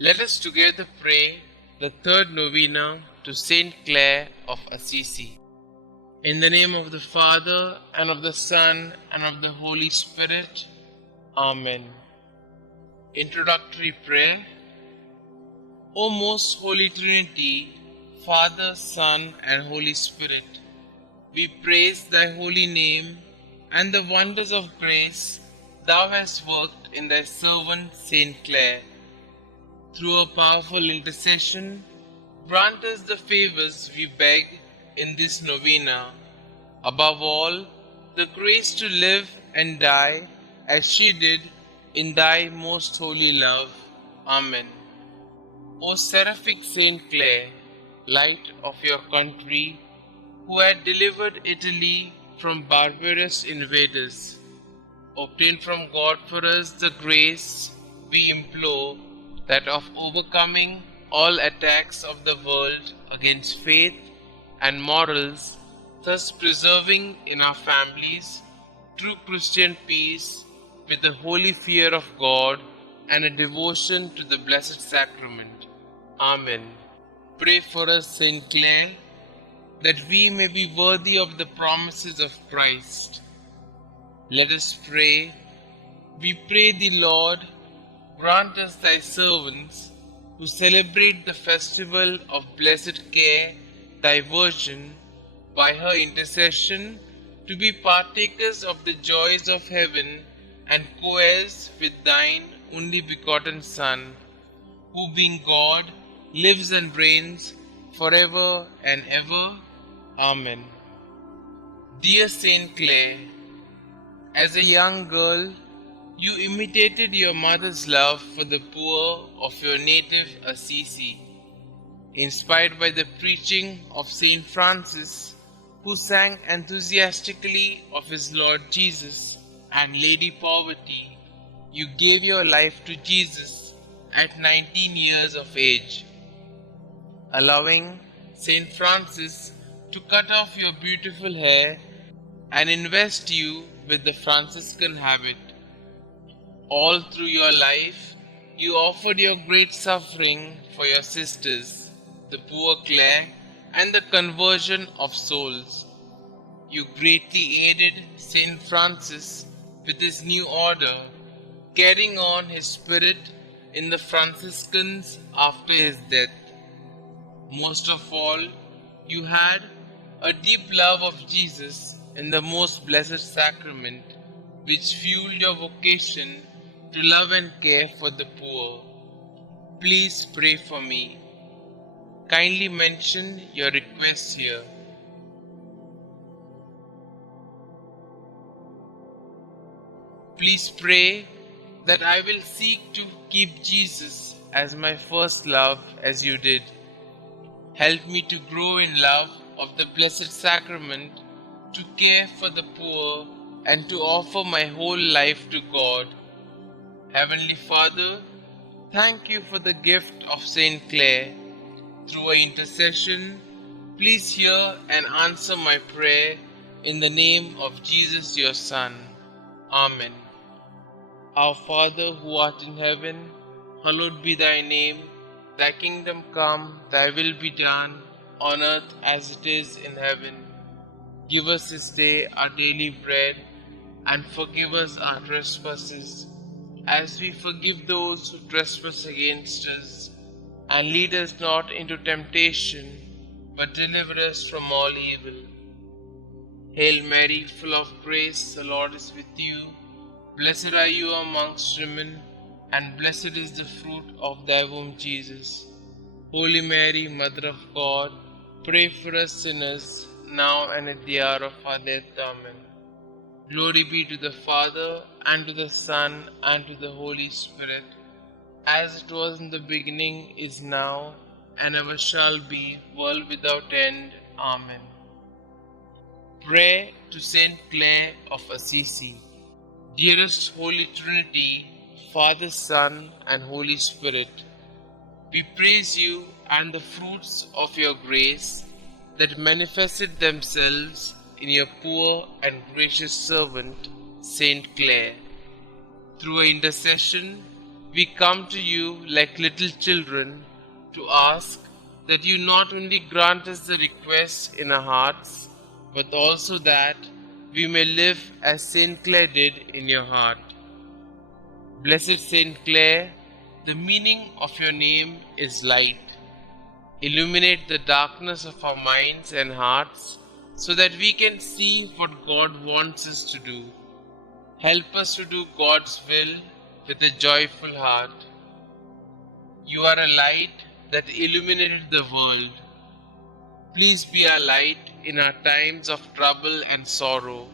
Let us together pray the third novena to St Clare of Assisi. In the name of the Father, and of the Son, and of the Holy Spirit. Amen. Introductory Prayer. O most Holy Trinity, Father, Son, and Holy Spirit, we praise thy holy name and the wonders of grace thou hast worked in thy servant St Clare. Through a powerful intercession, grant us the favors we beg in this novena. Above all, the grace to live and die as she did in thy most holy love. Amen. O seraphic St Clare, light of your country, who had delivered Italy from barbarous invaders, obtain from God for us the grace, we implore, that of overcoming all attacks of the world against faith and morals, thus preserving in our families true Christian peace with the holy fear of God and a devotion to the Blessed Sacrament. Amen. Pray for us, St. Clare, that we may be worthy of the promises of Christ. Let us pray. We pray thee, Lord, grant us thy servants, who celebrate the festival of blessed Care, thy Virgin, by her intercession, to be partakers of the joys of heaven and co-heirs with thine only begotten Son, who being God, lives and reigns forever and ever. Amen. Dear St. Clare, as a young girl, you imitated your mother's love for the poor of your native Assisi. Inspired by the preaching of St. Francis, who sang enthusiastically of his Lord Jesus and Lady Poverty, you gave your life to Jesus at 19 years of age, allowing St. Francis to cut off your beautiful hair and invest you with the Franciscan habit. All through your life, you offered your great suffering for your sisters, the poor Clare, and the conversion of souls. You greatly aided St. Francis with his new order, carrying on his spirit in the Franciscans after his death. Most of all, you had a deep love of Jesus in the most blessed sacrament, which fueled your vocation to love and care for the poor. Please pray for me. Kindly mention your requests here. Please pray that I will seek to keep Jesus as my first love as you did. Help me to grow in love of the Blessed Sacrament, to care for the poor, and to offer my whole life to God. Heavenly Father, thank you for the gift of St. Clare. Through her intercession, please hear and answer my prayer in the name of Jesus your Son. Amen. Our Father who art in heaven, hallowed be thy name. Thy kingdom come, thy will be done, on earth as it is in heaven. Give us this day our daily bread, and forgive us our trespasses, as we forgive those who trespass against us. And lead us not into temptation, but deliver us from all evil. Hail Mary, full of grace, the Lord is with you. Blessed are you amongst women, and blessed is the fruit of thy womb, Jesus. Holy Mary, Mother of God, pray for us sinners, now and at the hour of our death. Amen. Glory be to the Father, and to the Son, and to the Holy Spirit, as it was in the beginning, is now, and ever shall be, world without end. Amen. Prayer to St. Clare of Assisi. Dearest Holy Trinity, Father, Son, and Holy Spirit, we praise you and the fruits of your grace that manifested themselves in your poor and gracious servant, St. Clare. Through her intercession, we come to you like little children to ask that you not only grant us the request in our hearts, but also that we may live as St. Clare did in your heart. Blessed St. Clare, the meaning of your name is light. Illuminate the darkness of our minds and hearts so that we can see what God wants us to do. Help us to do God's will with a joyful heart. You are a light that illuminated the world. Please be our light in our times of trouble and sorrow.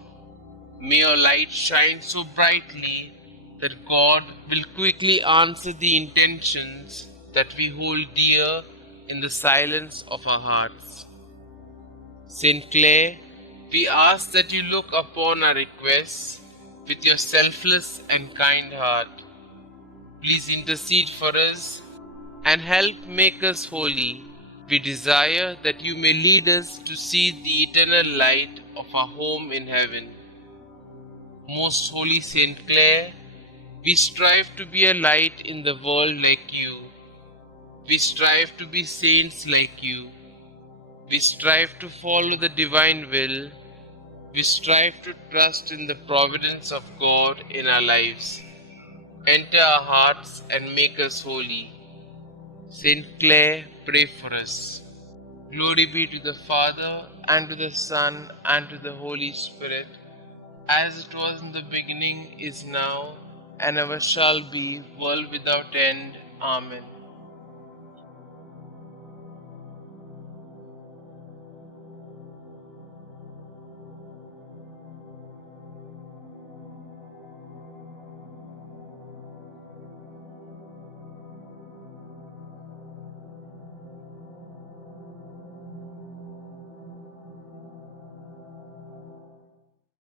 May your light shine so brightly that God will quickly answer the intentions that we hold dear in the silence of our hearts. St. Clare, we ask that you look upon our requests with your selfless and kind heart. Please intercede for us and help make us holy. We desire that you may lead us to see the eternal light of our home in heaven. Most Holy St. Clare, we strive to be a light in the world like you. We strive to be saints like you. We strive to follow the divine will. We strive to trust in the providence of God in our lives. Enter our hearts and make us holy. St. Clare, pray for us. Glory be to the Father, and to the Son, and to the Holy Spirit, as it was in the beginning, is now, and ever shall be, world without end. Amen.